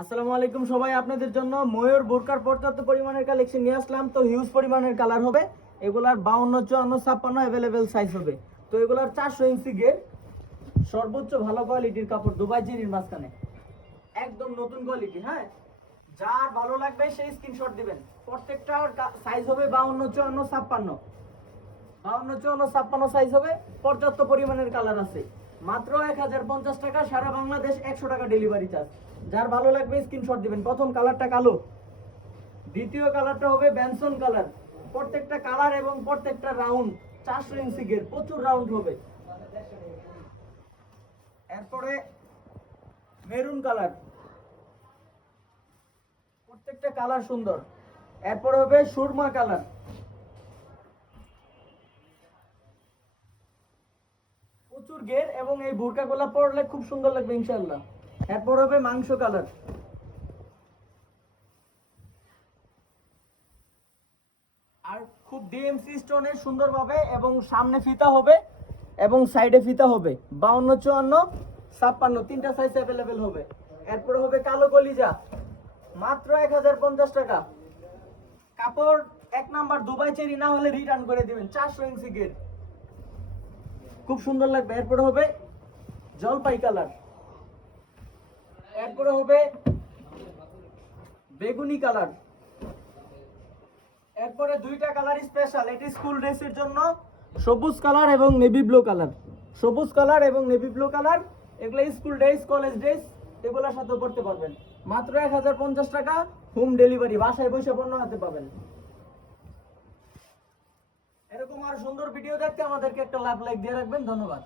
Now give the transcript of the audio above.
আসসালামু আলাইকুম সবাই, আপনাদের জন্য ময়ূর বোরকার পর্যাপ্ত পরিমাণের কালেকশন নিয়ে আসলাম। তো হিউজ পরিমাণের কালার হবে, এগুলার 52, 54, 56 অ্যাভেলেবেল সাইজ হবে। তো এগুলার 400 ইঞ্চি গের, সর্বোচ্চ ভালো কোয়ালিটির কাপড়, দুবাই চেরির মাঝখানে একদম নতুন কোয়ালিটি। হ্যাঁ, যার ভালো লাগবে সেই স্ক্রিনশট দিবেন। প্রত্যেকটার সাইজ হবে 52, 54, 56, 52, 54, 56 সাইজ হবে। পর্যাপ্ত পরিমাণের কালার আছে। মাত্র 1050 টাকা, সারা বাংলাদেশ 100 টাকা ডেলিভারি চার্জ। যার ভালো লাগবে স্ক্রিনশট দিবেন। প্রথম কালারটা কালো, দ্বিতীয় কালারটা হবে ব্যানসন কালার। প্রত্যেকটা কালার এবং প্রত্যেকটা রাউন্ড 400 ইঞ্চি গের, প্রচুর রাউন্ড হবে। এরপরে মেরুন কালার, প্রত্যেকটা কালার সুন্দর। এরপরে হবে সুরমা কালার, প্রচুর গের এবং এই বোরকাগুলো পরলে খুব সুন্দর লাগবে ইনশাআল্লাহ। এরপর হবে মাংস কালার, আর খুব ডিএমসি স্টোনের সুন্দরভাবে, এবং সামনে ফিতা হবে এবং সাইডে ফিতা হবে। 52, 54, 56 তিনটা সাইজ অ্যাভেলেবেল হবে। এরপরে হবে কালো কলিজা, মাত্র 1050 টাকা। কাপড় এক নাম্বার, দুবাই চেরি না হলে রিটার্ন করে দিবেন। 400 ইঞ্চি গের, খুব সুন্দর লাগবে। এরপরে হবে জলপাই কালার, এরপরে হবে বেগুনি কালার। এরপরে দুইটা কালার স্পেশাল, এটি স্কুল ড্রেসের জন্য, সবুজ কালার এবং নেভি ব্লু কালার। সবুজ কালার এবং নেভি ব্লু কালার, এগুলো স্কুল ড্রেস, কলেজ ড্রেস, এগুলোর সাথে পড়তে পারবেন। মাত্র 1050 টাকা, হোম ডেলিভারি, বাসায় বসে পণ্য হাতে পাবেন। এরকম আর সুন্দর ভিডিও দেখতে আমাদেরকে একটা লাইক দিয়ে রাখবেন। ধন্যবাদ।